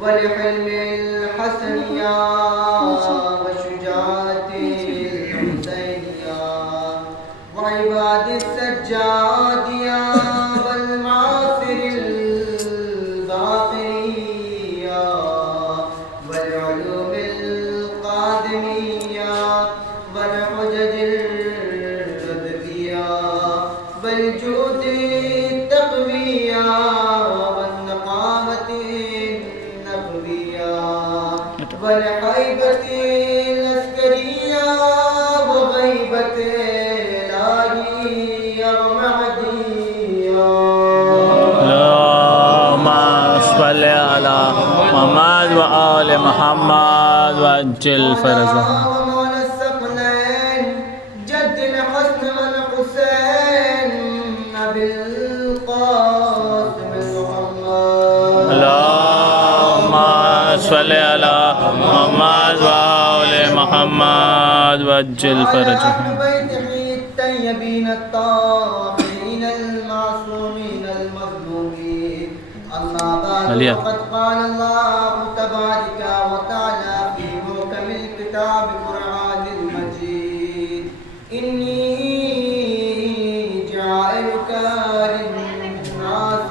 ولحلم الحسنية وشجاعة الحسينية وعباد السجادية والمعاصر الباقية والعلوم القادمية والحجج الربية والجود التقوية والنقامة والحيبة العسكرية وغيبة الآلية ومعدية. اللهم صل على محمد وآل محمد وعجل فرجهم. ومولى الثقلين جد الحسن والحسين أبي القاسم محمد. اللهم صل على محمد وآل محمد وعجل فرجهم. بيته الطيبين الطاهرين المعصومين المظلومين. أما بعد فقد قال الله تبارك وتعالى في محكم الكتاب القرآن المجيد إني جاعلك للناس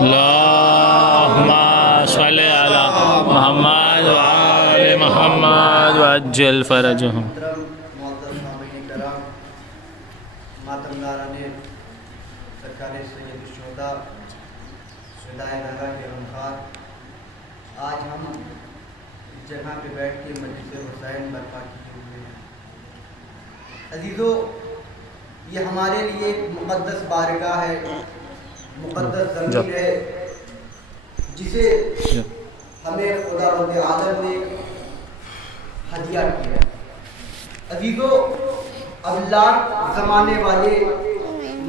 اللهم صل على محمد وآل محمد وعجل فرجهم. ماتمداران سرکار سید الشہداء شہدائے دہرہ کے غمخوار، آج ہم اس جگہ پہ بیٹھ کے مجلس حسین برپا کیے ہوئے ہیں. عزیزو، یہ ہمارے لیے ایک مقدس بارگاہ ہے، مقدس زمین ہے جسے ہمیں خدا رب عالم نے ہدیہ کیا. عزیزو، اب لاکھ زمانے والے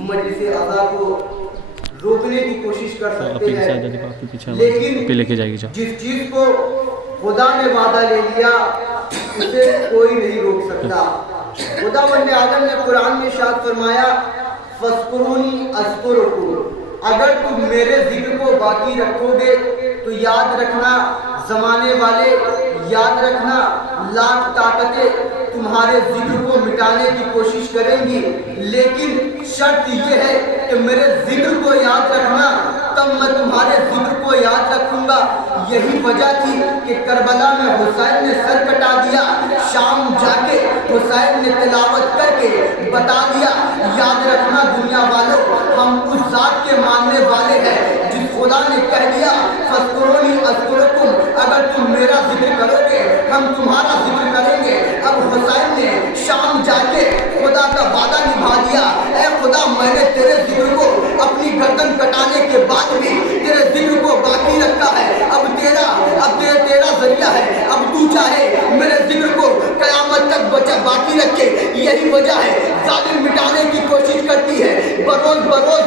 مجلس اعضاء کو روکنے کی کوشش کر سکتے ہیں، لیکن جس چیز کو خدا نے وعدہ لے لیا اسے کوئی نہیں روک سکتا. خدا رب عالم نے قرآن میں ارشاد فرمایا فَاذْكُرُونِي أَذْكُرُكُمْ. اگر تم میرے ذکر کو باقی رکھو گے تو یاد رکھنا زمانے والے، یاد رکھنا لاکھ طاقتیں تمہارے ذکر کو مٹانے کی کوشش کریں گی، لیکن شرط یہ ہے کہ میرے ذکر کو یاد رکھنا، تب میں تمہارے ذکر کو یاد رکھوں گا. یہی وجہ تھی کہ کربلا میں حسین نے سر کٹا دیا، شام جا کے حسین نے تلاوت کر کے بتا دیا. یاد رکھنا دنیا والوں، ہم اس ذات کے ماننے والے ہیں جس خدا نے کہہ دیا فَاذْكُرُونِي أَذْكُرُكُمْ. اگر تم میرا ذکر کرو گے ہم تمہارا ذکر کریں گے. اب حسین نے شام جا کے خدا کا وعدہ نبھا دیا. اے خدا، میں نے تیرے ذکر کو اپنی گردن کٹانے کے بعد بھی تیرے ذکر کو باقی رکھا ہے. اب تیرا ذریعہ ہے، اب تو چاہے میرے ذکر کو قیامت تک باقی رکھے. یہی وجہ ہے ظالم مٹانے کی کوشش کرتی ہے، بروز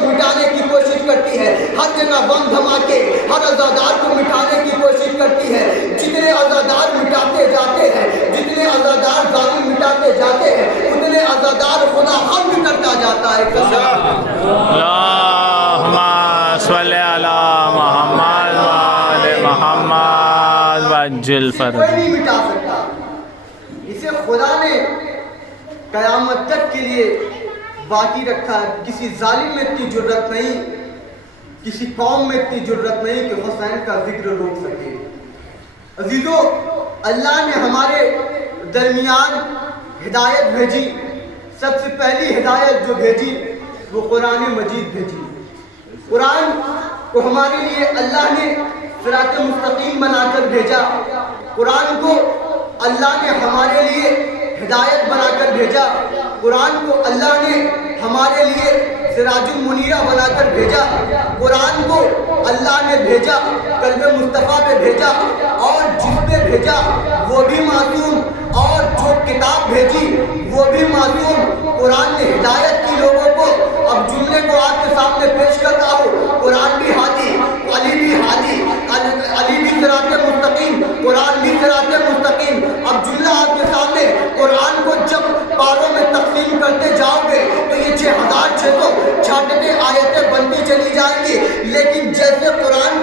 مٹانے کی کوشش کرتی ہے، ہر جگہ بم دھماکے ہر عزادار کو مٹانے کی کوشش کرتی ہے. جتنے عزادار مٹاتے جاتے ہیں، جتنے عزادار ظالم مٹاتے جاتے ہیں، اتنے عزادار خدا ہم کرتا جاتا ہے. اللہم صل علی محمد وآل محمد وعجل فرجهم. کوئی نہیں مٹا سکتا. اسے خدا نے قیامت تک کے لیے باقی رکھا ہے. کسی ظالم میں اتنی جرت نہیں، کسی قوم میں اتنی جرت نہیں کہ حسین کا ذکر روک سکے. عزیزو، اللہ نے ہمارے درمیان ہدایت بھیجی، سب سے پہلی ہدایت جو بھیجی وہ قرآن مجید بھیجی۔ قرآن کو ہمارے لیے اللہ نے صراط مستقیم بنا کر بھیجا، قرآن کو اللہ نے ہمارے لیے ہدایت بنا کر بھیجا، قرآن کو اللہ نے ہمارے لیے سراج المنیرہ بنا کر بھیجا، قرآن کو اللہ نے بھیجا، قلب مصطفیٰ پہ بھیجا، اور جس پہ بھیجا وہ بھی معصوم، اور جو کتاب بھیجی وہ بھی معصوم۔ قرآن نے ہدایت کی لوگوں کو۔ اب جملے کو آپ کے سامنے پیش کر رہا ہوں، قرآن بھی ہادی، علی بھی ہادی، علی بھی صراط مستقیم، قرآن بھی صراط مستقیم۔ اب جملہ آپ کے سامنے، قرآن کو جب پاروں میں تقسیم کرتے جاؤ گے تو یہ 6666 آیتیں بنتی چلی جائیں گی، لیکن جیسے قرآن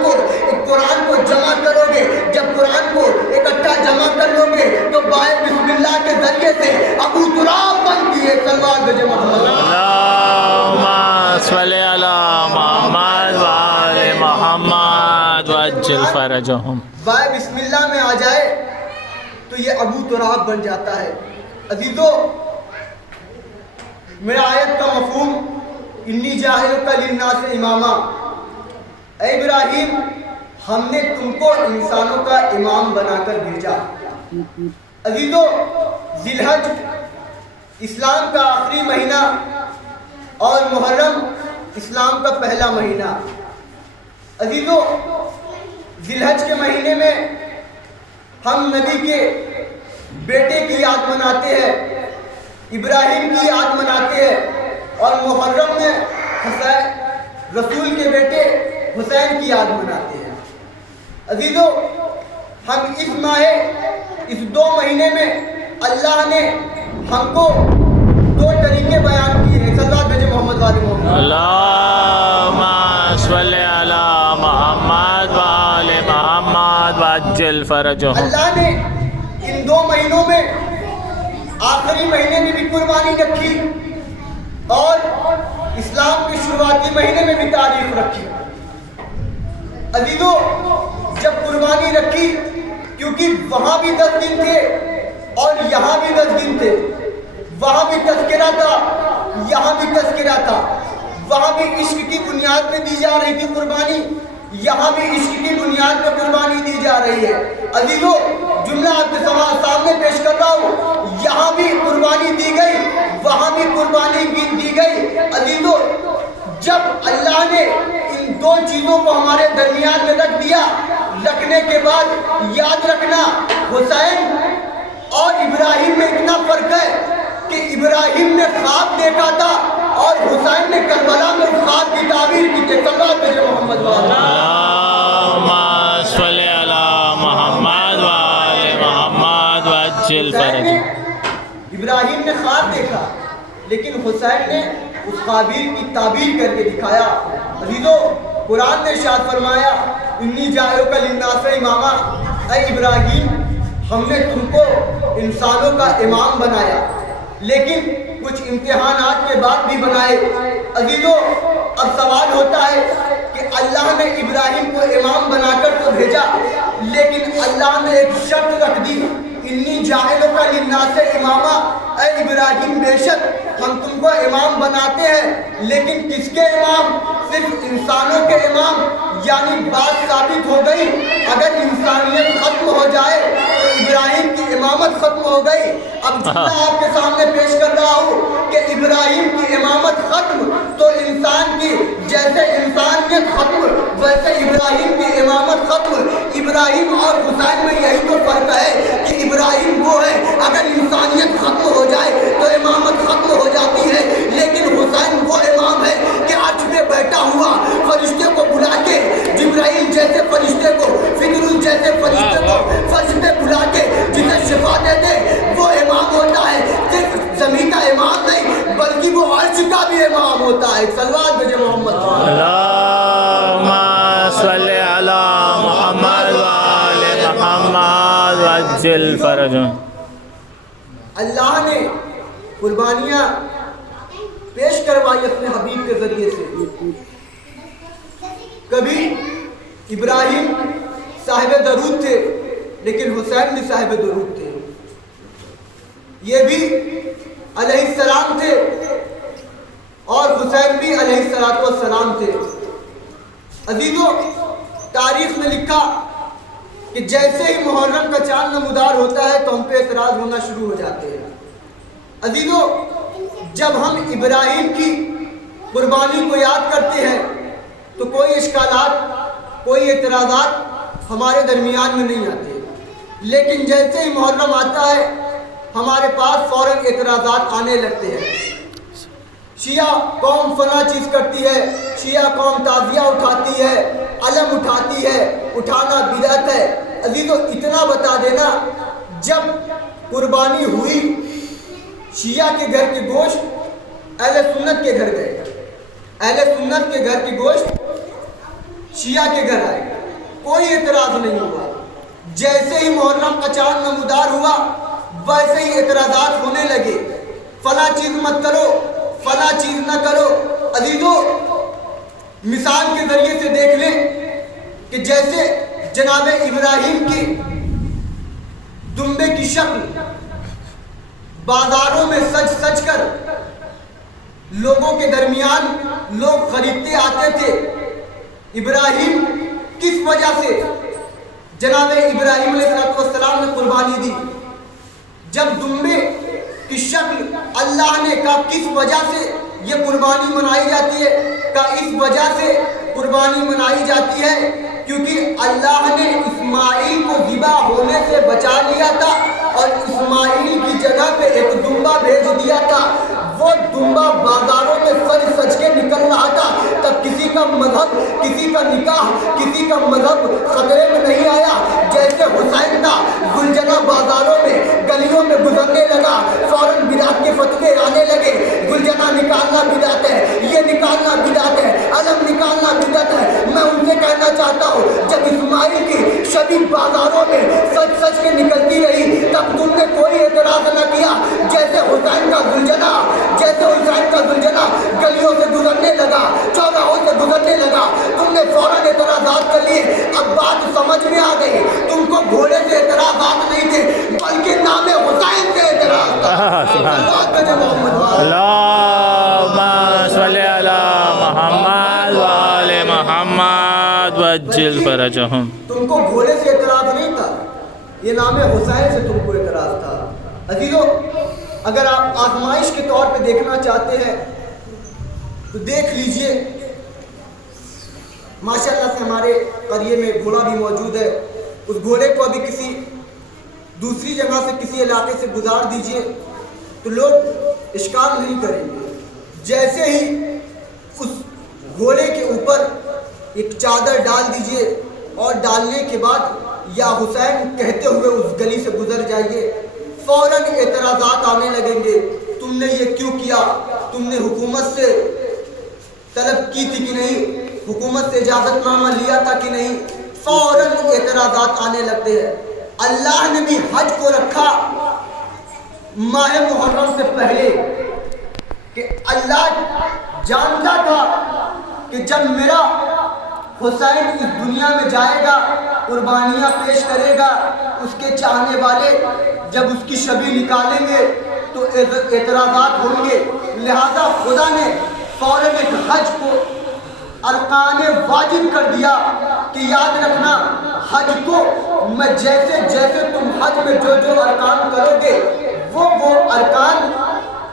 کو جمع کرو گے، جب قرآن کو اکٹھا جمع کر لو گے تو بائے بسم اللہ کے ذریعے سے ابو تراب بنتی ہے۔ صلوات بھیجے محمد، اللہم صلی علی محمد وآل محمد وعجل فرجہم۔ بائے بسم اللہ میں آ جائے تو یہ ابو تراب بن جاتا ہے۔ عزیزو، میرا آیت کا مفہوم انی جاعلک للناس اماما، اے ابراہیم ہم نے تم کو انسانوں کا امام بنا کر بھیجا۔ عزیزو، ذی الحج اسلام کا آخری مہینہ اور محرم اسلام کا پہلا مہینہ۔ عزیزو، ذی الحج کے مہینے میں ہم نبی کے بیٹے کی یاد مناتے ہیں، ابراہیم کی یاد مناتے ہیں، اور محرم میں رسول کے بیٹے حسین کی یاد مناتے ہیں۔ عزیزو، ہم اس 2 مہینے میں اللہ نے ہم کو 2 طریقے بیان کیے ہیں۔ صلوات بھیجے محمد والے محمد، اللہم صلی علی محمد وآل محمد وعجل فرجہم۔ اللہ نے ان 2 مہینوں میں آخری مہینے میں بھی قربانی رکھی اور اسلام کے شروعاتی مہینے میں بھی تاریخ رکھی۔ عزیزو، جب قربانی رکھی، کیونکہ وہاں بھی 10 دن تھے اور یہاں بھی 10 دن تھے، وہاں بھی تذکرہ تھا یہاں بھی تذکرہ تھا، وہاں بھی عشق کی بنیاد پہ دی جا رہی تھی قربانی، یہاں بھی عشق کی بنیاد پہ قربانی دی جا رہی ہے۔ عزیزو، جملہ آپ کے سامنے پیش کر رہا ہوں، یہاں بھی قربانی دی گئی، وہاں بھی قربانی دی گئی۔ عزیزو، جب اللہ نے ان 2 چیزوں کو ہمارے درمیان میں رکھ دیا، رکھنے کے بعد یاد رکھنا حسین اور ابراہیم میں اتنا فرق ہے کہ ابراہیم نے خواب دیکھا تھا اور حسین نے کربلا میں اس خواب کی تعبیر کی تھی۔ صلوات بھیجے محمد والے، اللہم صلی علی محمد وآل محمد وعجل فرجہم۔ ابراہیم نے خواب دیکھا لیکن حسین نے اس تعبیر کی تعبیر کر کے دکھایا۔ عزیزو، قرآن نے ارشاد فرمایا انی جاعلک للناس اماما، اے ابراہیم ہم نے تم کو انسانوں کا امام بنایا، لیکن کچھ امتحانات کے بعد بھی بنائے۔ عزیزو، اب سوال ہوتا ہے کہ اللہ نے ابراہیم کو امام بنا کر تو بھیجا، لیکن اللہ نے ایک شرط رکھ دی، انی جاعلک للناس اماما، اے ابراہیم بے شک ہم تم کو امام بناتے ہیں، لیکن کس کے امام؟ صرف انسانوں کے امام۔ یعنی بات ثابت ہو گئی، اگر انسانیت ختم ہو جائے تو ابراہیم کی امامت ختم ہو گئی۔ اب جملہ آپ کے سامنے پیش کر رہا ہوں کہ ابراہیم کی امامت ختم تو انسان کی، جیسے انسانیت ختم ویسے ابراہیم کی امامت ختم۔ ابراہیم اور حسین میں یہی تو فرق ہے کہ ابراہیم وہ ہے اگر انسانیت ختم ہو جائے تو امامت ختم ہو جاتی ہے، لیکن حسین وہ امام ہے کہ عرش پہ بیٹھا ہوا فرشتے کو بلا کے، جبرائیل جیسے فرشتے کو، فکر جیسے فرشتے کو فرش پہ بلا کے جسے شفا دے دے، وہ امام ہوتا ہے۔ صرف زمین کا امام نہیں بلکہ وہ عرش کا بھی امام ہوتا ہے۔ صلوات بھیجے محمد، اللہم صلی علی محمد وآل محمد وعجل فرجہم۔ اللہ نے قربانیاں پیش کروائی اپنے حبیب کے ذریعے سے۔ کبھی ابراہیم صاحب درود تھے لیکن حسین بھی صاحب درود تھے۔ یہ بھی علیہ السلام تھے اور حسین بھی علیہ السلام تھے۔ عزیزو، تاریخ میں لکھا کہ جیسے ہی محرم کا چاند نمودار ہوتا ہے تو ہم پہ اعتراض ہونا شروع ہو جاتے ہیں۔ عزیزو، جب ہم ابراہیم کی قربانی کو یاد کرتے ہیں تو کوئی اشکالات، کوئی اعتراضات ہمارے درمیان میں نہیں آتے، لیکن جیسے ہی محرم آتا ہے ہمارے پاس فوراً اعتراضات آنے لگتے ہیں۔ شیعہ قوم فلاں چیز کرتی ہے، شیعہ قوم تعزیہ اٹھاتی ہے، علم اٹھاتی ہے، اٹھانا بدعت ہے۔ عزیزو، اتنا بتا دینا، جب قربانی ہوئی شیعہ کے گھر کے گوشت اہل سنت کے گھر گئے، اہل سنت کے گھر کے گوشت شیعہ کے گھر آئے، کوئی اعتراض نہیں ہوا۔ جیسے ہی محرم کا چاند نمودار ہوا ویسے ہی اعتراضات ہونے لگے، فلاں چیز مت کرو، فلاں چیز نہ کرو۔ عزیزو، مثال کے ذریعے سے دیکھ لیں کہ جیسے جناب ابراہیم کی دمبے کی شکل بازاروں میں سج سج کر لوگوں کے درمیان لوگ خریدتے آتے تھے، ابراہیم کس وجہ سے جناب ابراہیم علیہ السلام نے قربانی دی؟ جب دمبے کی شکل اللہ نے کہا کس وجہ سے یہ قربانی منائی جاتی ہے، کہا اس وجہ سے قربانی منائی جاتی ہے کیونکہ اللہ نے اسماعیل کو ذبح ہونے سے بچا لیا تھا اور اسماعیل کی جگہ پہ ایک دمبا بھیج دیا تھا۔ وہ دمبا بازاروں میں سج سج کے نکل رہا تھا، تب کسی کا مذہب، کسی کا نکاح، کسی کا مذہب خطرے میں نہیں آیا۔ جیسے حسین تھا، گلجنا بازاروں میں گلیوں میں گزرنے لگا، فوراً بدعت کے فتوے آنے لگے، گلجنا نکالنا بدعت ہے، یہ نکالنا بدعت ہے، علم نکالنا بدعت ہے۔ میں ان سے کہنا چاہتا ہوں، جب اسماعیل کی شبیہ بازاروں میں سج سج کے نکلتی رہی تب تم نے کوئی اعتراض نہ کیا۔ جیسے حسین کا گلجنا، جیسے حسین کا گلجنا گلیوں سے گزرنے لگا، چوراہوں سے گزرنے لگا، تم نے فوراً اعتراضات کر لیے۔ اب بات سمجھ میں آ گئی، تم کو گھوڑے سے اعتراضات نہیں تھے بلکہ نام حسین سے اعتراض تھا۔ اللہم صلی علی محمد و آل محمد وعجل فرجہم۔ تم کو گھوڑے سے اعتراض نہیں تھا، یہ نام حسین سے تم کو اعتراض تھا۔ عزیزو، اگر آپ آزمائش کے طور پہ دیکھنا چاہتے ہیں تو دیکھ لیجئے، ماشاءاللہ سے ہمارے قریے میں گھوڑا بھی موجود ہے، اس گھوڑے کو ابھی کسی دوسری جگہ سے، کسی علاقے سے گزار دیجئے تو لوگ اشکال نہیں کریں گے۔ جیسے ہی اس گھوڑے کے اوپر ایک چادر ڈال دیجئے اور ڈالنے کے بعد یا حسین کہتے ہوئے اس گلی سے گزر جائیے، فوراً اعتراضات آنے لگیں گے، تم نے یہ کیوں کیا، تم نے حکومت سے طلب کی تھی کہ نہیں، حکومت سے اجازت نامہ لیا تھا کہ نہیں، فوراً اعتراضات آنے لگتے ہیں۔ اللہ نے بھی حج کو رکھا ماہ محرم سے پہلے کہ اللہ جانتا تھا کہ جب میرا حسین اس دنیا میں جائے گا، قربانیاں پیش کرے گا، اس کے چاہنے والے جب اس کی شبیہ نکالیں گے تو اعتراضات ہوں گے، لہذا خدا نے فوراً ایک حج کو ارکان واجب کر دیا کہ یاد رکھنا حج کو میں جیسے جیسے تم حج میں جو جو ارکان کرو گے وہ ارکان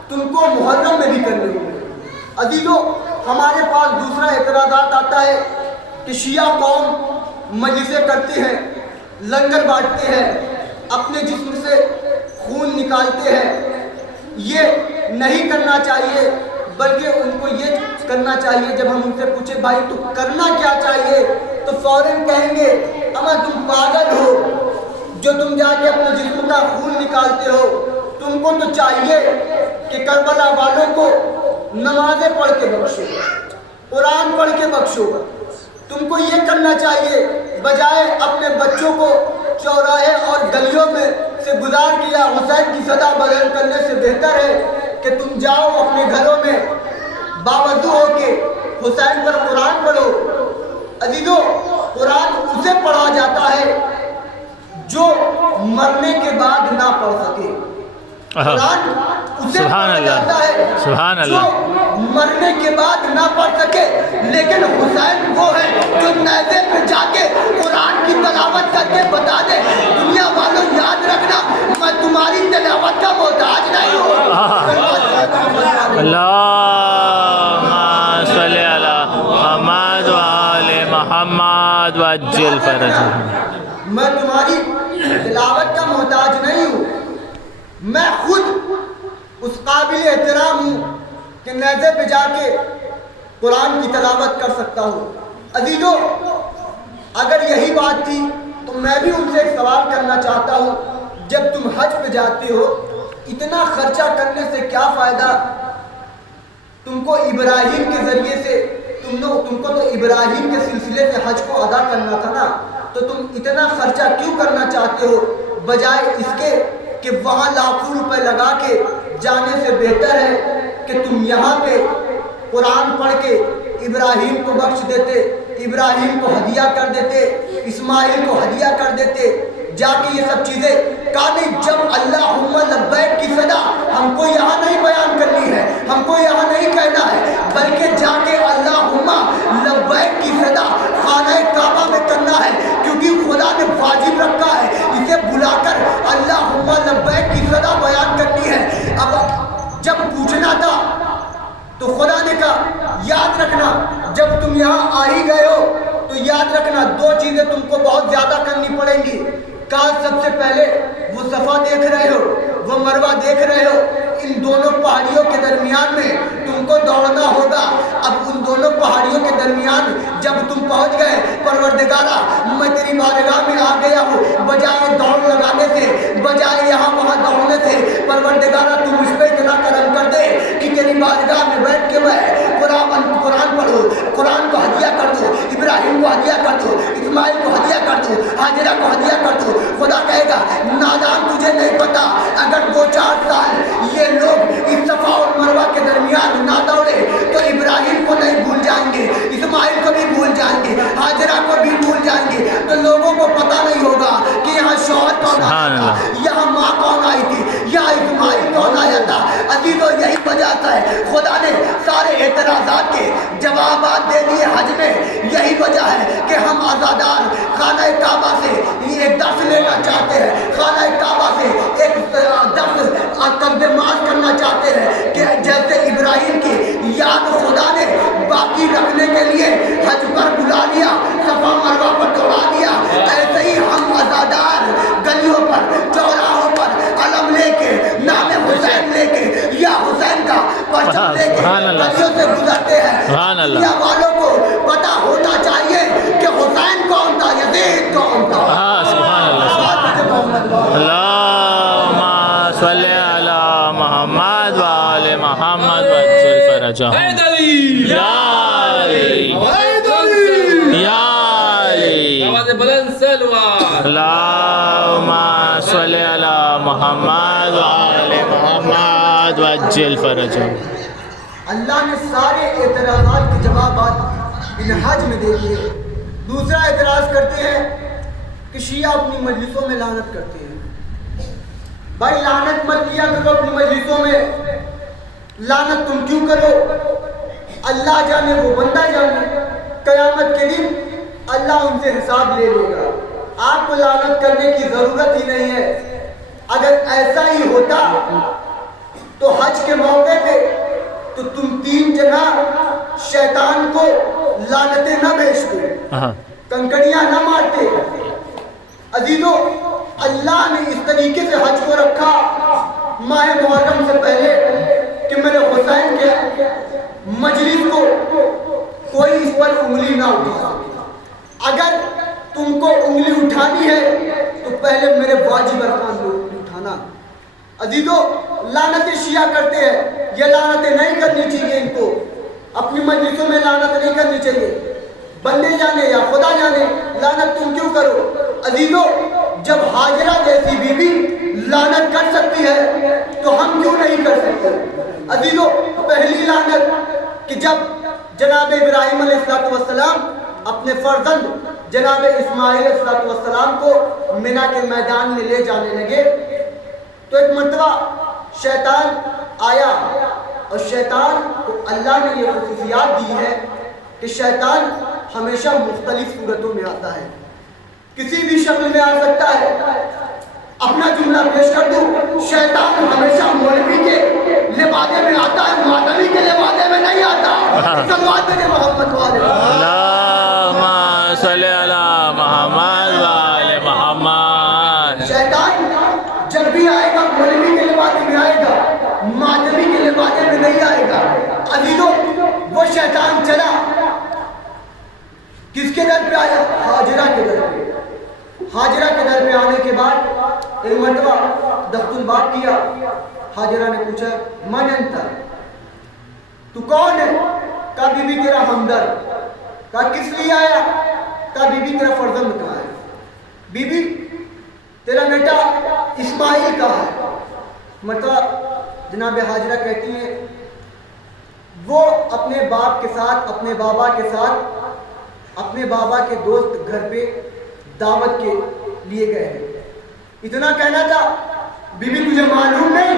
تم کو محرم میں بھی کرنے ہوں گے۔ عزیزو، ہمارے پاس دوسرا اعتراضات آتا ہے کہ شیعہ قوم مجلسیں کرتے ہیں، لنگر بانٹتے ہیں، اپنے جسم سے خون نکالتے ہیں۔ یہ نہیں کرنا چاہیے، بلکہ ان کو یہ کرنا چاہیے۔ جب ہم ان سے پوچھے بھائی تو کرنا کیا چاہیے تو فوراً کہیں گے اما تم پاگل ہو جو تم جا کے اپنے جسم کا خون نکالتے ہو، تم کو تو چاہیے کہ کربلا والوں کو نمازیں پڑھ کے بخشو، قرآن پڑھ کے بخشو۔ تم کو یہ کرنا چاہیے، بجائے اپنے بچوں کو چوراہے اور گلیوں میں سے گزار کیا حسین کی صدا بلند کرنے سے بہتر ہے کہ تم جاؤ اپنے گھروں میں باوضو ہو کے حسین پر قرآن پڑھو۔ عزیزو، قرآن اسے پڑھا جاتا ہے جو مرنے کے بعد نہ پڑھ سکے۔ قرآن اسے سبحان پڑھا اللہ، جاتا ہے سبحان جو اللہ۔ مرنے کے بعد نہ پڑھ سکے، لیکن حسین وہ ہے جو نیزے پہ جا کے قرآن کی تلاوت کر کے بتا دے دنیا والوں یاد رکھنا میں تمہاری تلاوت کا محتاج نہیں ہوں۔ اللہم صلی علی محمد وآل محمد وعجل فرجهم۔ میں تمہاری تلاوت کا محتاج نہیں ہوں، میں خود اس قابل احترام ہوں کہ نیزے پہ جا کے قرآن کی تلاوت کر سکتا ہوں۔ عزیزو، اگر یہی بات تھی تو میں بھی ان سے ایک سوال کرنا چاہتا ہوں، جب تم حج پہ جاتے ہو اتنا خرچہ کرنے سے کیا فائدہ؟ تم کو ابراہیم کے ذریعے سے تم کو تو ابراہیم کے سلسلے سے حج کو ادا کرنا تھا نا، تو تم اتنا خرچہ کیوں کرنا چاہتے ہو بجائے اس کے کہ وہاں لاکھوں روپے لگا کے جانے سے بہتر ہے کہ تم یہاں پہ قرآن پڑھ کے ابراہیم کو بخش دیتے، ابراہیم کو ہدیہ کر دیتے، اسماعیل کو ہدیہ کر دیتے، جا کے یہ سب چیزیں کہا نہیں۔ جب اللہم لبیک کی صدا ہم کو یہاں نہیں بیان کرنی ہے، ہم کو یہاں نہیں کہنا ہے، بلکہ جا کے اللہم لبیک کی صدا خانہ کعبہ میں کرنا ہے، کیونکہ خدا نے واجب رکھا ہے اسے بلا کر اللہم لبیک کی صدا بیان کرنی ہے۔ اب جب پوچھنا تھا تو خدا نے کہا یاد رکھنا جب تم یہاں آ ہی گئے ہو تو یاد رکھنا دو چیزیں تم کو بہت زیادہ کرنی پڑیں گی۔ کہا سب سے پہلے وہ صفا دیکھ رہے ہو، وہ مروہ دیکھ رہے ہو، ان دونوں پہاڑیوں کے درمیان میں تم کو دوڑنا ہوگا۔ اب ان دونوں پہاڑیوں کے درمیان جب تم پہنچ گئے، پروردگارا میں تیری بارگاہ میں آ گیا ہوں، بجائے دوڑ لگانے سے، بجائے یہاں وہاں دوڑنے سے، پروردگارا تو مجھ پہ اتنا کرم کر دے کہ تیری بارگاہ میں بیٹھ کے میں قرآن پڑھوں، قرآن کو ہدیہ کر دوں، ابراہیم کو ہدیہ کر دوں، اسماعیل کو ہدیہ کر دوں، حاجرہ کو ہدیہ کر دوں۔ خدا کہے گا نادان تجھے نہیں پتا، اگر 2-4 سال یہ لوگ اس صفا اور مروہ کے درمیان نہ دوڑے تو ابراہیم کو نہیں بھول جائیں گے، اسماعیل کو بھی بھول جائیں گے، حاجرہ کو بھی بھول جائیں گے، تو لوگوں کو پتہ نہیں ہوگا کہ یہاں شوہر کون آیا تھا، یہاں ماں کون آئی تھی، یہاں اسماعیل کون آیا تھا۔ عزیزو، یہی وجہ ہے خدا نے سارے اعتراضات کے جوابات دے دیے حج میں۔ یہی وجہ ہے کہ ہم عزادار خانہ کعبہ سے ایک درس لینا چاہتے ہیں، خانہ کعبہ سے ایک درس تقدمات کرنا چاہتے ہیں کہ جیسے ابراہیم کی یاد خدا نے باقی رکھنے کے لیے حج پر بلا لیا، صفا مروہ پر دوڑا دیا، ایسے ہی ہم عزادار گلیوں پر، چوراہوں پر علم لے کے، نام حسین لے کے یا حسین کا پرچم لے کے گلیوں سے گزرتے ہیں۔ دنیا والوں کو پتہ ہونا چاہیے کہ حسین کون تھا، یزید کون تھا۔ اللہم صلی علی محمد وآل محمد وعجل فرجهم۔ یا علی، یا علی، اللہم صلی علی محمد وآل محمد وعجل فرجهم۔ اللہ نے سارے اعتراضات کے جوابات ان حج میں دے دیے۔ دوسرا اعتراض کرتے ہیں کہ شیعہ اپنی مجلسوں میں لعنت کرتے ہیں۔ بھائی لعنت مت کیا کرو اپنی مجلسوں میں، لعنت تم کیوں کرو؟ اللہ جانے، وہ بندہ جانے، قیامت کے دن اللہ ان سے حساب لے لے گا۔ آپ کو لعنت کرنے کی ضرورت ہی نہیں ہے۔ اگر ایسا ہی ہوتا تو حج کے موقع پہ تو تم 3 جگہ شیطان کو لعنتیں نہ بھیجتے، کنکڑیاں نہ مارتے۔ عزیزو، اللہ نے اس طریقے سے حج کو رکھا ماہ محرم سے پہلے کہ میرے حسین کے مجلس کو کوئی اس پر انگلی نہ اٹھا۔ اگر تم کو انگلی اٹھانی ہے تو پہلے میرے واجب ارکان میں انگلی اٹھانا۔ عزیزو، لعنتیں شیعہ کرتے ہیں، یہ لعنتیں نہیں کرنی چاہیے، ان کو اپنی مجلسوں میں لعنت نہیں کرنی چاہیے۔ بندے جانے یا خدا جانے، لعنت تم کیوں کرو؟ عزیزو، جب حاجرہ جیسی بیوی لعنت کر سکتی ہے تو ہم کیوں نہیں کر سکتے؟ عزیزو، پہلی لعنت کہ جب جناب ابراہیم علیہ السلام اپنے فرزند جناب اسماعیل علیہ السلام کو منی کے میدان میں لے جانے لگے تو ایک مرتبہ شیطان آیا اور شیطان کو اللہ نے یہ خصوصیات دی ہے کہ شیطان ہمیشہ مختلف صورتوں میں آتا ہے، کسی بھی شکل میں آ سکتا ہے۔ اپنا جملہ پیش کر دوں، شیطان ہمیشہ مولوی کے لبادے میں آتا ہے، مادری کے لبادے میں نہیں آتا۔ صلوات میرے محمد والے اللہم صلی علی محمد وآل محمد۔ شیطان جب بھی آئے گا مولوی کے لبادے میں آئے گا، مادری کے لبادے میں نہیں آئے گا۔ عزیزوں، وہ شیطان چلا کس کے در پہ آیا؟ حاجرہ کے در پہ۔ حاجرہ کے در پہ آنے کے بعد ایک مرتبہ دخت الباب کیا۔ حاجرہ نے پوچھا من انت، تو کون ہے؟ کہا بی بی تیرا ہمدرد۔ کہا کس لیے آیا؟ کہا بی بی تیرا فرزند کہاں ہے؟ بی بی تیرا بیٹا اسماعیل کہاں ہے؟ مرتبہ جناب حاجرہ کہتی ہیں وہ اپنے باپ کے ساتھ، اپنے بابا کے ساتھ، اپنے بابا کے دوست گھر پہ دعوت کے لیے گئے ہیں۔ اتنا کہنا تھا بی بی تجھے معلوم نہیں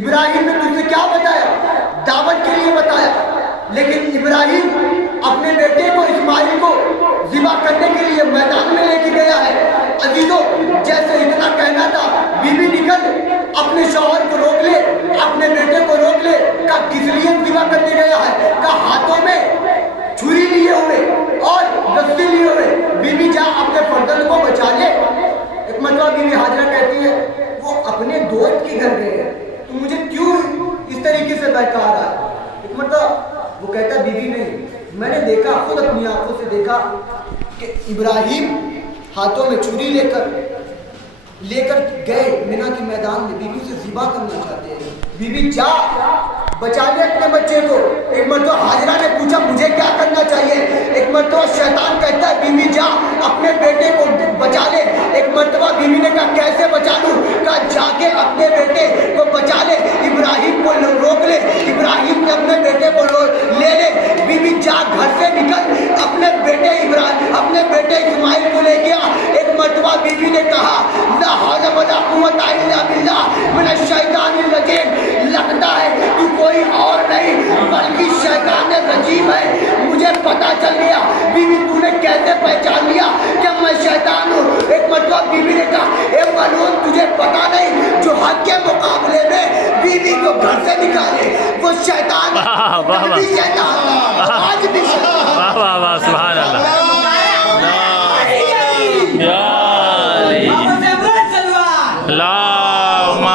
ابراہیم نے تجھ سے کیا بتایا؟ دعوت کے لیے بتایا، لیکن ابراہیم اپنے بیٹے کو اسماعیل کو ذبح کرنے کے لیے میدان میں لے کے گیا ہے۔ عزیزوں، جیسے اتنا کہنا تھا بی بی نکل اپنے شوہر کو روک لے، اپنے بیٹے کو روک لے۔ کہا کس لیے ذبح کرنے گیا ہے؟ کہا ہاتھوں میں چھری لیے ہوئے اور رسی لیے ہوئے، بی بی جا اپنے فرزند کو بچا لے۔ ایک مرتبہ بی بی حاجرہ کہتی ہے وہ اپنے دوست کے گھر گئے ہیں، تو مجھے کیوں اس طریقے سے بہکا رہا ہے؟ ایک مرتبہ وہ کہتا ہے بی بی نہیں، میں نے دیکھا، خود اپنی آنکھوں سے دیکھا کہ ابراہیم ہاتھوں میں چھری لے کر گئے مینا کے میدان میں، بی بی سے ذبح کرنا چاہتے ہیں۔ بی بی جا بچا لے اپنے بچے کو۔ ایک مرتبہ حاجرہ نے پوچھا مجھے کیا کرنا چاہیے؟ ایک مرتبہ شیطان کہتا ہے بی بی جا اپنے بیٹے کو بچا لے۔ ایک مرتبہ بی بی نے کہا کیسے بچا لوں؟ کہا جا کے اپنے بیٹے کو بچا لے، ابراہیم کو روک لے، ابراہیم سے اپنے بیٹے کو لے لے۔ بی بی جا گھر سے نکل اپنے بیٹے اسماعیل کو لے گیا۔ ایک مرتبہ بی بی نے کہا لا حول ولا قوت الا باللہ من الشیطان الرجیم، لگتا ہے تو کوئی اور نہیں بلکہ شیطان رجیم ہے۔ مجھے پتا چل گیا۔ بی بی تو نے کیسے پہچان لیا کہ میں شیطان ہوں؟ ایک مرتبہ بی بی نے کہا اے ملعون، تجھے پتا نہیں جو حق کے مقابلے میں بی بی کو گھر سے نکالے وہ شیطان ہے، کل بھی شیطان ہے، آج بھی شیطان ہے۔ واہ واہ واہ، سبحان اللہ۔ اللہم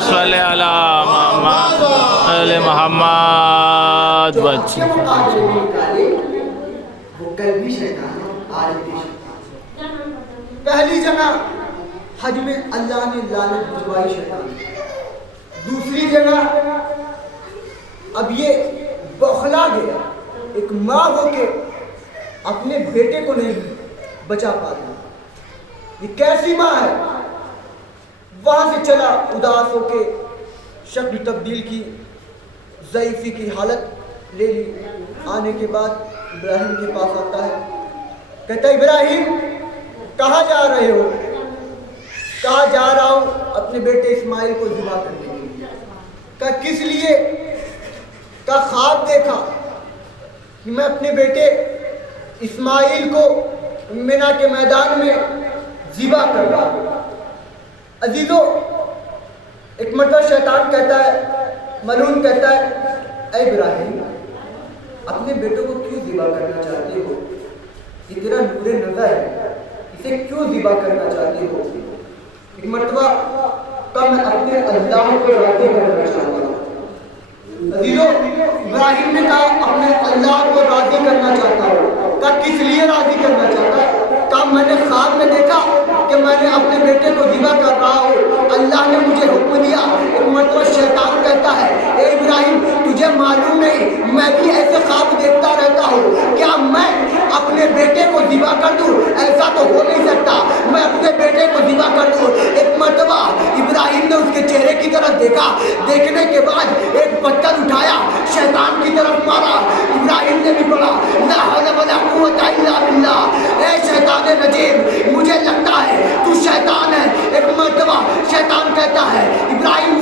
صلی علی محمد علی محمد کے مقابلے میں نکالے وہ کل بھی شیطان ہے، آج بھی شیطان ہے۔ پہلی جگہ حج میں اللہ نے لعنت بھجوائی شیطان، دوسری جگہ اب یہ بوکھلا گیا، ایک ماں ہو کے اپنے بیٹے کو نہیں بچا پاتی، یہ کیسی ماں ہے؟ وہاں سے چلا اداس ہو کے، شکل تبدیل کی، ضعیفی کی حالت لے لی۔ آنے کے بعد ابراہیم کے پاس آتا ہے، کہتا ہے ابراہیم کہاں جا رہے ہو؟ کہاں جا رہا ہوں اپنے بیٹے اسماعیل کو ذبح کرنے کے لیے۔ کہا کس لیے؟ کہا خواب دیکھا کہ میں اپنے بیٹے اسماعیل کو مینا کے میدان میں ذبح کر رہا ہوں۔ عزیزو، ایک مرتبہ شیطان کہتا ہے، ملعون کہتا ہے اے ابراہیم اپنے بیٹوں کو کیوں ذبح کرنا چاہتے ہو؟ یہ تیرا نور نظر ہے، اسے کیوں ذبح کرنا چاہتے ہو؟ ایک مرتبہ کہا میں اپنے اللہ کو راضی کرنا چاہتا ہوں۔ عزیزو، ابراہیم نے کہا اپنے اللہ کو راضی کرنا چاہتا ہوں۔ کہا کس لیے راضی کرنا چاہتا ہے؟ کہا میں نے خواب میں دیکھا کہ میں نے اپنے بیٹے کو ذبح کر رہا ہوں، اللہ نے مجھے حکم دیا۔ ایک مرتبہ شیطان کہتا ہے اے ابراہیم تجھے معلوم نہیں میں بھی ایسے خواب دیکھتا رہتا ہوں، کیا میں اپنے بیٹے کو ذبح کر دوں؟ ایسا تو ہو نہیں سکتا، میں اپنے بیٹے کو ذبح کر دوں۔ ایک مرتبہ ابراہیم نے اس کے چہرے کی طرف دیکھا، دیکھنے کے بعد ایک پتھر اٹھایا، شیطان کی طرف مارا۔ ابراہیم نے بھی پڑھا لا حول ولا قوت الا باللہ، اے شیطان رجیم مجھے لگتا ہے تو شیطان ہے۔ ایک مرتبہ شیطان کہتا ہے ابراہیم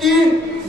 3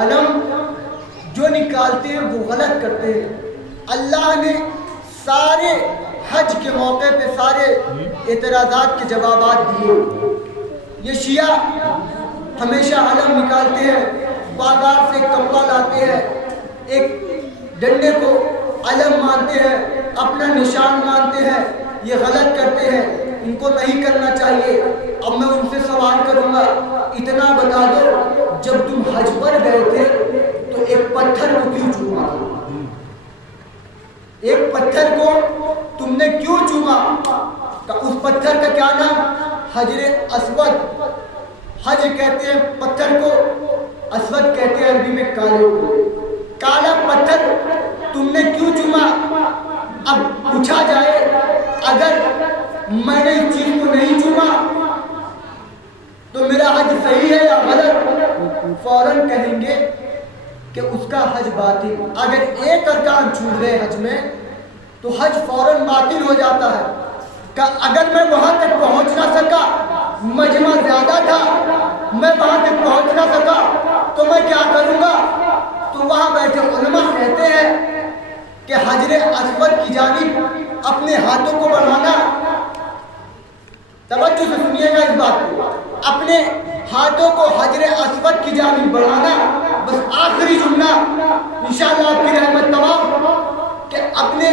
علم جو نکالتے ہیں وہ غلط کرتے ہیں. اللہ نے سارے حج کے موقع پہ سارے اعتراضات کے جوابات دیے. یہ شیعہ ہمیشہ علم نکالتے ہیں, بازار سے کپڑا لاتے ہیں, ایک ڈنڈے کو علم مانتے ہیں, اپنا نشان مانتے ہیں. یہ غلط کرتے ہیں, ان کو نہیں کرنا چاہیے. اب میں ان سے سوال کروں گا, اتنا بتا دو, جب تم حج پر گئے تھے تو ایک پتھر کو کیوں چوما؟ ایک پتھر کو تم نے کیوں چوما؟ اس پتھر کا کیا نام؟ حجر اسود. حج کہتے ہیں پتھر کو, اسود کہتے ہیں عربی میں کالے کو. کالا پتھر تم نے کیوں چوما؟ اب پوچھا جائے اگر میں نے اس چیز کو نہیں چوما تو میرا حج صحیح ہے یا غلط؟ فوراً کہیں گے کہ اس کا حج باطل. اگر ایک ارکان چھوٹ گئے حج میں تو حج فوراً باطل ہو جاتا ہے. کہ اگر میں وہاں تک پہنچ نہ سکا, مجمع زیادہ تھا, میں وہاں تک پہنچ نہ سکا تو میں کیا کروں گا؟ تو وہاں بیٹھے علماء کہتے ہیں کہ حجر اسود کی جانب اپنے ہاتھوں کو بڑھانا, توجہ سے سنیے گا اس بات کو, اپنے ہاتھوں کو حجر اسود کی جانب بڑھانا. بس آخری جملہ انشاءاللہ آپ کی رحمت تمام, کہ اپنے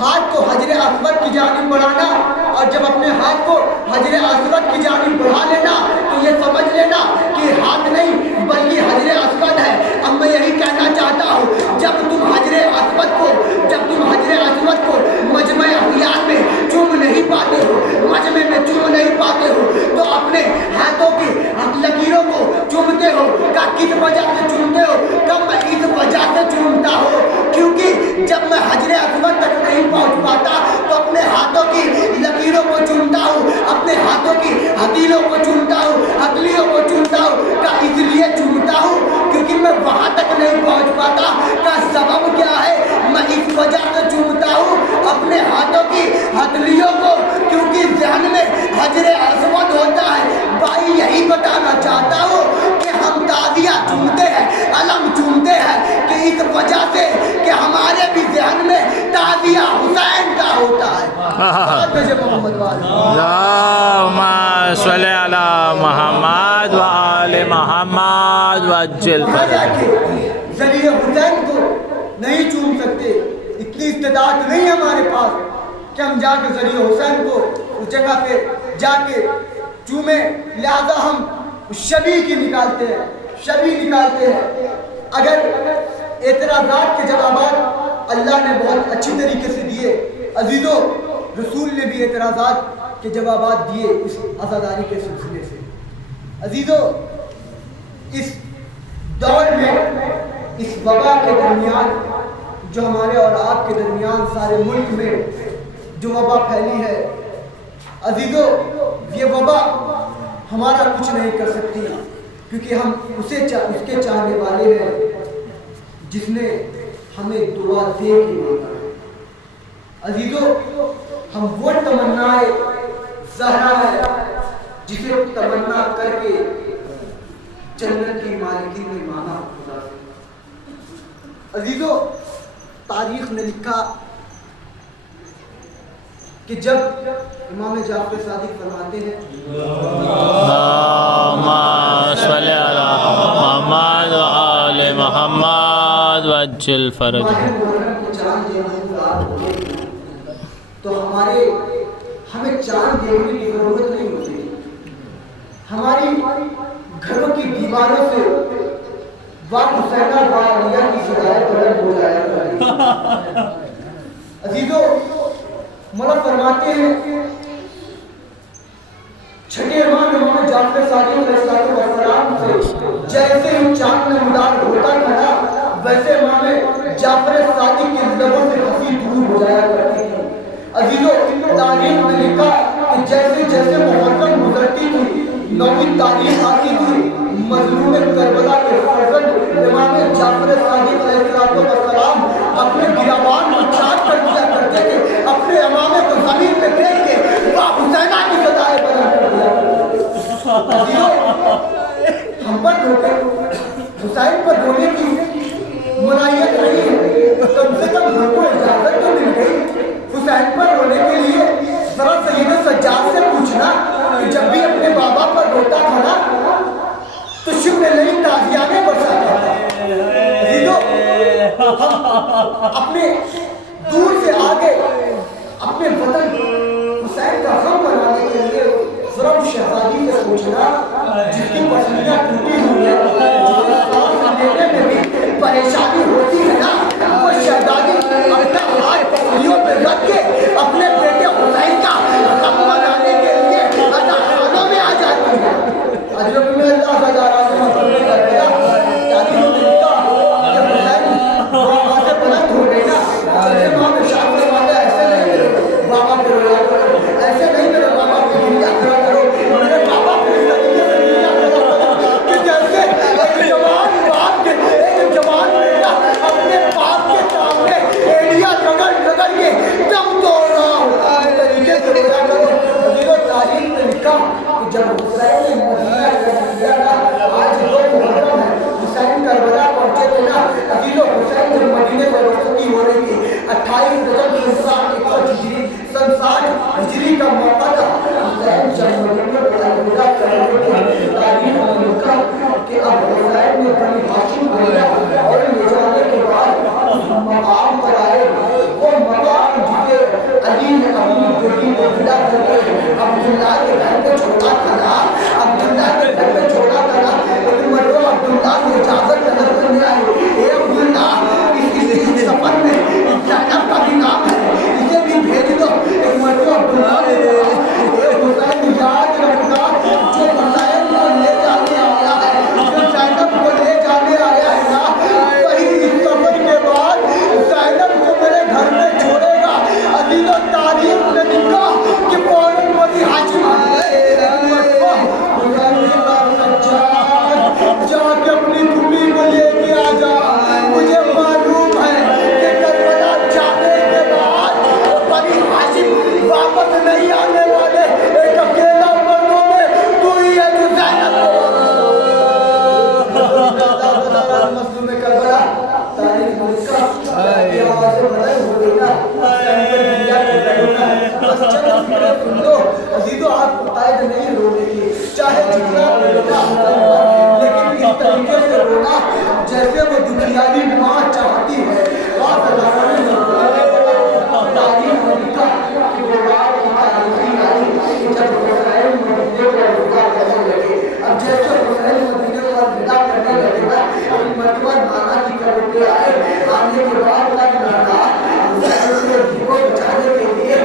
ہاتھ کو حجر اسود کی جانب بڑھانا, اور جب اپنے ہاتھ کو حجر اسود کی جانب بڑھا لینا تو یہ سمجھ لینا کہ ہاتھ نہیں بلکہ حجر اسود ہے. اب میں یہی کہنا چاہتا ہوں, جب تم حجر اسود کو مجمع احیان میں چوم نہیں پاتے ہو, مجمع میں چوم نہیں پاتے ہو, تو اپنے ہاتھوں کی لکیروں کو چومتے ہو. کس وجہ سے چومتے ہو؟ کب میں اس وجہ سے چومتا ہوں کیونکہ جب میں حجر اسود تک نہیں پہنچ پاتا تو اپنے ہاتھوں کی لکیروں کو چومتا ہوں, اپنے ہاتھوں کی ہتھیلیوں کو چومتا ہوں, ہتھیلیوں کو چومتا ہوں. کا اس لیے چومتا ہوں کیونکہ میں وہاں تک نہیں پہنچ پاتا. کا سبب کیا ہے؟ میں اس وجہ سے چومتا ہوں اپنے ہاتھوں کی ہتھیلیوں کو کیونکہ ذہن میں حجر اسود ہوتا ہے. بھائی یہی بتانا چاہتا ہوں کہ ہم تعزیہ چومتے ہیں, علم چومتے ہیں کہ اس وجہ سے کہ ہمارے بھی ذہن میں تعزیہ حسین کا ہوتا ہے. اللہم صلی علی محمد و آل محمد وعجل فرجہ. ذریعہ حسین کو نہیں چوم سکتے, اتنی استطاعت نہیں ہے ہمارے پاس کہ ہم جا کے ذریعہ حسین کو اس جگہ پہ جا کے چومیں. لہذا ہم شبیہ کی نکالتے ہیں, شبیہ نکالتے ہیں. اگر اعتراضات کے جوابات اللہ نے بہت اچھی طریقے سے دیے, عزیزو رسول نے بھی اعتراضات کے جوابات دیے اس عزاداری کے سلسلے سے. عزیزو اس دور میں, اس وبا کے درمیان جو ہمارے اور آپ کے درمیان سارے ملک میں جو وبا پھیلی ہے, عزیزو یہ وبا ہمارا کچھ نہیں کر سکتی کیونکہ ہم اس کے چاہنے والے ہیں جس نے ہمیں دعا دے کے مانگا ہے. عزیزو ہم وہ تمنا زہرا ہے جسے تمنا کر کے جنت کی مالکی نے مانگا خدا سے. عزیزو تاریخ نے لکھا کہ جب امام جعفر صادق فرماتے ہیں اللہم صلی علی محمد و آل محمد وعجل فرجہ. تو ہمیں چاند دیکھنے کی ضرورت نہیں ہوتی. ہماری گھروں کی دیواروں سے حسینہ بالیہ کی شکایت بلند ہو جایا کرتی. عزیزو مولا فرماتے ہیں چھٹے امام جعفر صادق علیہ السلام سے جیسے ہی چاند نمودار ہوتا تھا ویسے امام جعفر صادق کے لبوں سے ہنسی دور ہو جایا کرتی تھی. عزیزو تاریخ میں لکھا کہ جیسے جیسے محرم گزرتی تھی نوی تاریخ آتی تھی, مظلوم کربلا کے فرزند امام جعفر صادق علیہ السلام اپنے گریبان کو چاک کر دیا کرتے تھے, اپنے امامے کو زمین پہ پھینک کے واہ حسینہ کی صدائیں بلند کر دیا کرتے تھے. ہم پر روکے حسین پر رونے کی منائیت نہیں ہے، کم سے کم ہم کو اجازت تو مل گئی حسین پر رونے کے لیے۔ ذرا سید سجاد سے پوچھنا کہ جب بھی اپنے بابا پر روتا تھا نا تو شکر نہیں تازیانے برساتا تھا۔ اپنے دور سے آگے اپنے وطن حسین کا غم منانے کے لیے ذرا اس شہزادی سے پوچھنا جس کی پسندیدہ ٹوٹی ہوئی ہے، جسے سانس لینے میں بھی پریشانی ہوتی ہے نا، وہ شہزادی اپنا ہاتھ پسلیوں پہ رکھ کے اپنے بیٹے حسین کا غم منانے کے لیے خانوں میں آ جاتی ہے۔ حضرت میں اللہ کا جارہ میں کر دیا تاکہ وہ دیکھتا کہ حسین وہاں سے بلند ہو گئی نا، چلے وہاں میں شام سے بات ہے، ایسے نہیں میرے بابا کو رویا کرو، ایسے نہیں میرے بابا کو دنیا کرا کرو، میرے بابا کو اس طریقے سے دنیا کرا کرو کہ جیسے ایک جوان باپ کے ایک جوان بیٹا اپنے باپ کے سامنے ایڑیاں رگڑ رگڑ کے دم توڑ رہا ہو، اس طریقے سے رویا کرو۔ حضور تاریخ نے لکھا کہ جب حسین نے مدینہ چھوڑ دیا نا، آج لوگ محرم ہے، حسین کربلا پہنچے تھے نا، عزیزو حسین جب مدینے میں رخصتی ہو رہی تھی 28 رجب 160 سن 60 ہجری کا موقع تھا، حسین جب مدینے میں الوداع کر رہے تھے، تاریخ میں لکھا کہ اب حسین نے بنی ہاشم کو لیا اور لے جانے کے بعد مقام پر آئے، وہ مقام جسے علی نے اپنی بیٹی کو فدا کر کے عبداللہ کے گھر پہ چھوڑا تھا، عبداللہ کے گھر پہ چھوڑا تھا، لیکن مرتبہ عبداللہ کو اجازت طلب کرنے آئے، اے عبداللہ اس سفر میں زینب کا بھی نام ہے، اسے بھی بھیج دو۔ ایک مرتبہ عبداللہ نے کہا اے حسین یاد رکھنا جو حسین کو لے جانے آیا ہے، جو زینب کو لے جانے آیا ہے نا، وہی اس سفر کے بعد زینب کو میرے گھر میں چھوڑے گا۔ عزیز و تاریخ نے لکھا کہ فوراً بنی ہاشم آ گئے، جا کے اپنی پھوپھی کو لے کے آ جا، مجھے معلوم ہے کہ کربلا جانے کے بعد بنی ہاشم واپس نہیں آنے والے، ایک اکیلا مردوں میں تو ہی ہے جو زینب کو مظلوم کربلا تاریخ میں لکھا کہ آوازیں بلند ہو گئی نا، بس چند فکریں سن لو عزیزو، آپ متعد نہیں رونے کی، چاہے جتنا رونا لیکن اس طریقے سے رونا جیسے وہ دکھیاری ماں چاہتی ہے۔ آپ تاریخ میں لکھا کہ وہ رات کی تاریخی آئی جب حسین مدینے کو الوداع کرنے لگے۔ اب جیسے حسین مدینے کو الوداع کرنے لگے نا، ایک مرتبہ نانا کی قبر پہ آئے، آنے کے بعد نانا حسین کے جی کو بچانے کے لیے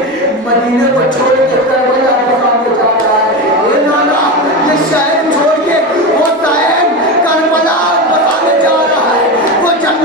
مدینے کو چھوڑ کے کربلا کے سامنے جا رہا ہے۔ اے نانا یہ شہر چھوڑ کے حسین کربلا بتانے جا رہا ہے، وہ جنت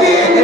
3